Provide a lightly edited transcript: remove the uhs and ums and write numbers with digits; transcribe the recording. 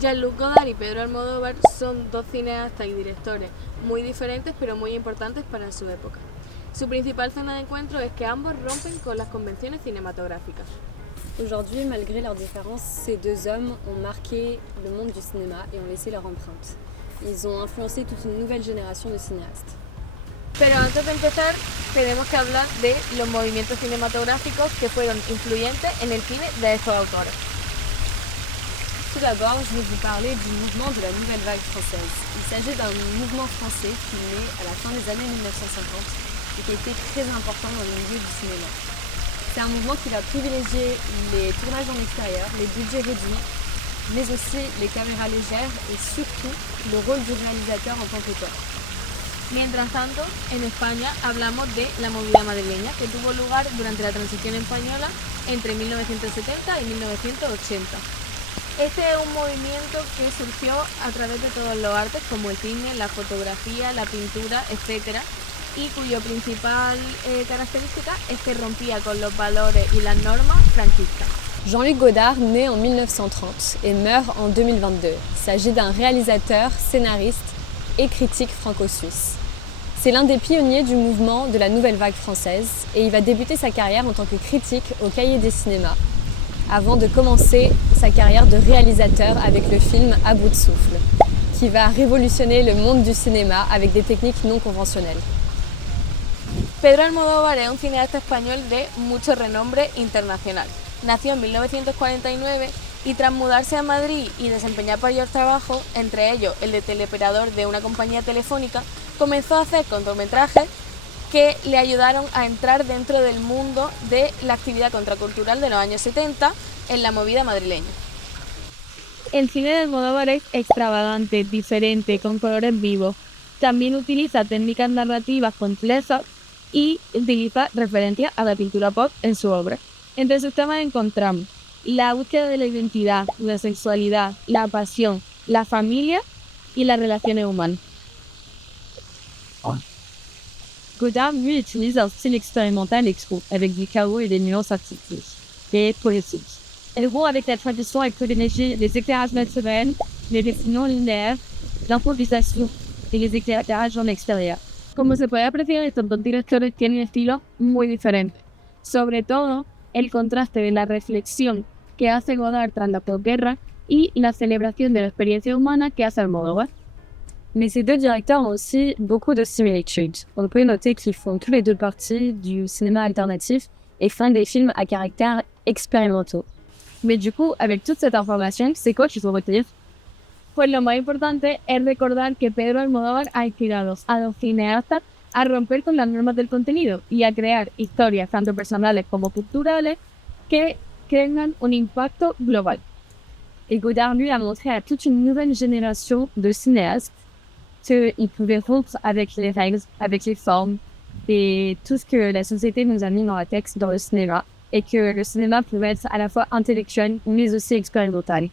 Jean-Luc Godard y Pedro Almodóvar son dos cineastas y directores muy diferentes pero muy importantes para su época. Su principal zona de encuentro es que ambos rompen con las convenciones cinematográficas. Aujourd'hui, malgré leurs différences, ces deux hommes ont marqué le monde du cinéma et ont laissé leur empreinte. Ils ont influencé toute une nouvelle génération de cinéastes. Pero antes de empezar, tenemos que hablar de los movimientos cinematográficos que fueron influyentes en el cine de estos autores. Tout d'abord, je vais vous parler du mouvement de la Nouvelle Vague française. Il s'agit d'un mouvement français qui naît à la fin des années 1950 et qui a été très important dans le milieu du cinéma. C'est un mouvement qui va privilégier les tournages en extérieur, les budgets réduits, mais aussi les caméras légères et surtout le rôle du réalisateur en tant qu'auteur. Mientras tanto, en España hablamos de la movida madrileña, que tuvo lugar durante la transición española entre 1970 y 1980. Este es un movimiento que surgió a través de todos los artes, como el cine, la fotografía, la pintura, etc., y cuyo principal característica es que rompía con los valores y las normas franquistas. Jean-Luc Godard naît en 1930 et meurt en 2022. Il s'agit d'un réalisateur, scénariste et critique franco-suisse. C'est l'un des pionniers du mouvement de la Nouvelle Vague française et il va débuter sa carrière en tant que critique au Cahier des cinémas, avant de commencer sa carrière de réalisateur avec le film À bout de souffle, qui va révolutionner le monde du cinéma avec des techniques non conventionnelles. Pedro Almodóvar es un cineasta español de mucho renombre internacional. Nació en 1949 y tras mudarse a Madrid y desempeñar varios trabajos, entre ellos el de teleoperador de una compañía telefónica, comenzó a hacer cortometrajes que le ayudaron a entrar dentro del mundo de la actividad contracultural de los años 70 en la movida madrileña. El cine de Almodóvar es extravagante, diferente, con colores vivos. También utiliza técnicas narrativas complejas y utiliza referencias a la pintura pop en su obra. Entre sus temas encontramos la búsqueda de la identidad, la sexualidad, la pasión, la familia y las relaciones humanas. Godard, lui, utilise un style expérimental expo, avec du chaos et des nuances artistiques, et poétiques. Elle rompt avec la tradition et privilégie les éclairages naturels, les récits non linéaires, l'improvisation y les éclairages en exterior. Como se puede apreciar, estos dos directores tienen estilos muy diferentes. Sobre todo, el contraste de la reflexión que hace Godard tras la posguerra y la celebración de la experiencia humana que hace Almodóvar. Mais ces deux directeurs ont aussi beaucoup de similitudes. On peut noter qu'ils font tous les deux partie du cinéma alternatif et font des films à caractère expérimentaux. Mais du coup, avec toute cette information, c'est quoi qu'il faut retenir? Pues lo más importante es recordar que Pedro Almodóvar ha inspirado a los cineastas a romper con las normas del contenido y a crear historias tanto personales como culturales que tengan un impacto global. Et Godard, lui, a montré à toute une nouvelle génération de cinéastes qu'il pouvait rompre avec les règles, avec les formes et tout ce que la société nous a mis dans la texte, dans le cinéma, et que le cinéma pouvait être à la fois intellectuel mais aussi expérimental.